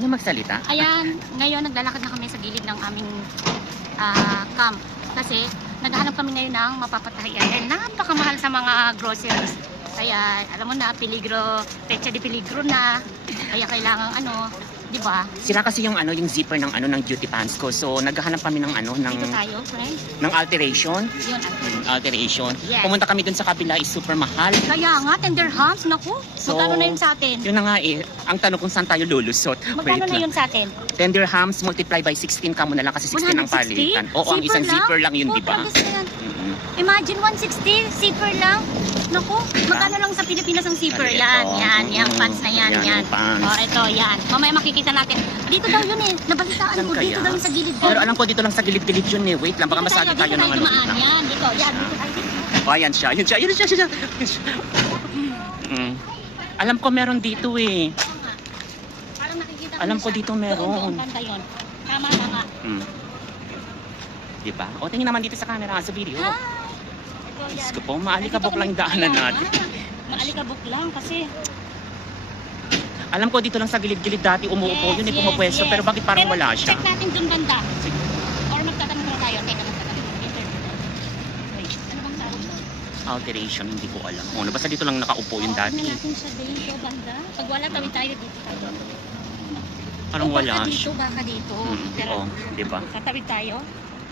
Ano magsalita? Ayan, ngayon naglalakad na kami sa gilid ng aming camp. Kasi naghahanap kami ngayon ng mapapatayan. Ayan, napakamahal sa mga groceries. Kaya alam mo na, peligro, pecha de peligro na. Kaya kailangan di ba? Sira kasi yung yung zipper ng ng duty pants ko. So naghahanap kami ng Dito tayo, friend. ng alteration. Yun, Alteration. Yes. Pumunta kami dun sa kabila, is super mahal. Kaya nga, tender hams, naku. So, Magkano na yun sa atin? Yun na nga ang tanong kung saan tayo lulusot. Magkano na yun sa atin? Tender hams multiply by 16 ka mo na lang kasi 16 ang 160? palitan. Oo, ang isang zipper lang yun, di ba? Puta, gusto yan. Imagine 160, zipper lang. Naku, magkano lang sa Pilipinas ang zipper? Ano Yan, ito? yan, yung pants na yan, Yan, yan. yung pants. Oh, ito, yan. Mamaya makikita natin. Dito daw yun eh. Nabalitaan Saan ko, kaya? dito daw yun sa gilid. Pero alam ko dito lang sa gilid-gilid yun eh. Wait lang, baka masagi tayo ng Dito dumaan, yan, dito, yan, dito tayo. Oh, ayan siya, yun siya. Alam ko meron dito eh. Parang nakikita Alam na ko siya. dito meron. Doon, banda yun. Tama, tama. Diba? O, tingin naman dito sa camera, sa video. Ha? Ito, yan. Diyos ko po, maalikabok lang yung daanan natin. Maalikabok lang kasi. Alam ko dito lang sa gilid-gilid dati umuupo, yun eh pumapwesto, pero bakit parang Pero wala siya? check natin dun banda. Or magtatanong na tayo. Teka, magtatanong. Wait, ano bang tawag mo? Alteration, hindi ko alam. O, basta dito lang nakaupo yung dati. Tingnan natin siya dito banda. Pag wala, tawid tayo dito tayo. Parang O, wala baka dito, siya. baka dito. Pero, Oo, diba? tatawid tayo.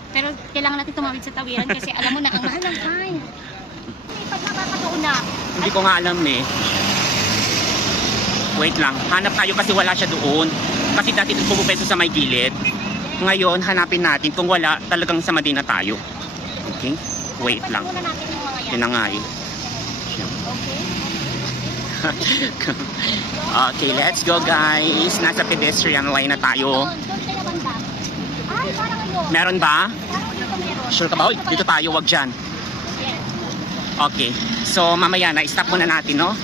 Pero kailangan natin tumawid sa tawiran kasi alam mo na, ang mahal ng fine. Pag nakakataon na, Hindi ko nga alam eh. Wait lang, hanap tayo kasi wala siya doon. Kasi dati doon pumupeso sa may gilid. Ngayon, hanapin natin. Kung wala, talagang sa Madina tayo. Okay? Wait lang. muna natin yung mga yan. Yun na nga eh. Okay? Okay, let's go guys. Nasa pedestrian line na tayo. Doon tayo banda. Ay, parang ano. Meron ba? Parang dito meron. Sure ka ba? Uy, dito tayo, wag dyan. Yes. Okay, so mamaya na, stop muna natin, no?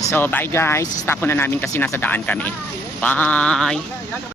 So, bye guys. Stop muna namin kasi nasa daan kami. Bye!